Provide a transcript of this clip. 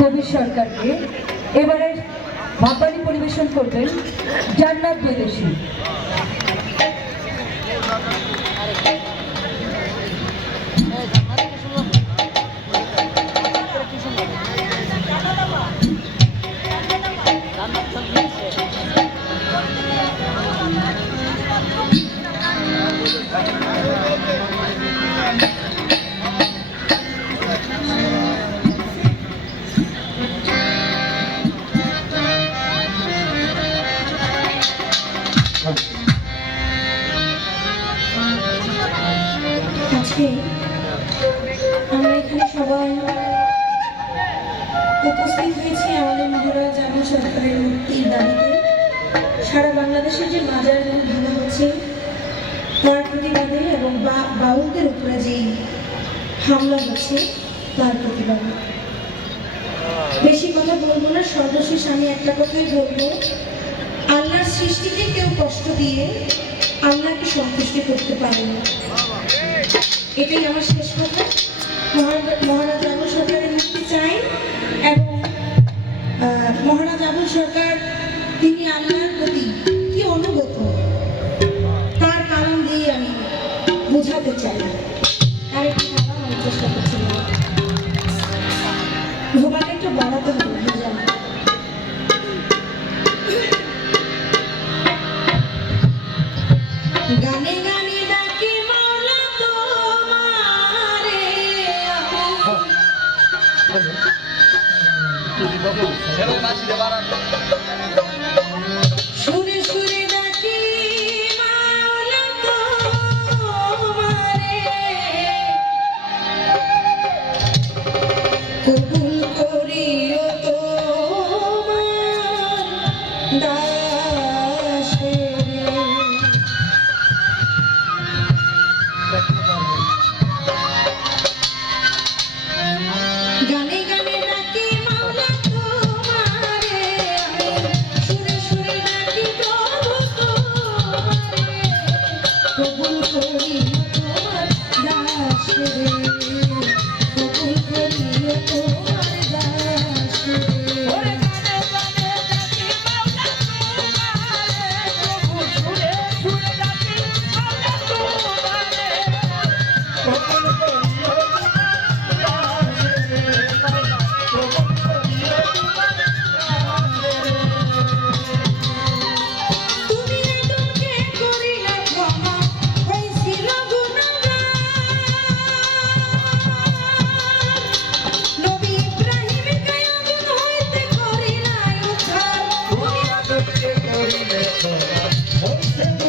কবির সরকারকে এবারে ভাপানি পরিবেশন করবেন জান্নাত বিদেশি। উপস্থিত হয়েছি আমাদের মহারাজ আবু সরকারের মুক্তির দাবিতে। সারা বাংলাদেশের যে বাজারগুলো ভাঙা হচ্ছে, তার প্রতিবাদে এবং বাউলদের উপরে যেই হামলা হচ্ছে, তার প্রতিবাদে। বেশি কথা বলব না, সর্বশেষ আমি একটা কথাই বলব। আল্লাহর সৃষ্টিকে কেউ কষ্ট দিয়ে আল্লাহকে সন্তুষ্টি করতে পারে না। এটাই আমার শেষ কথা। মহারাজ আবুল সরকারের মুক্তি চাই। মহারাজ আবুল সরকার, তিনি আল্লাহর প্রতি কি অনুগত? তার কারণ দিয়ে আমি বোঝাতে চাই। আর একটু কারণ আমি চেষ্টা একটু বাড়াতে হবে গানে গানে সুরে সুরে ডাকে Oh se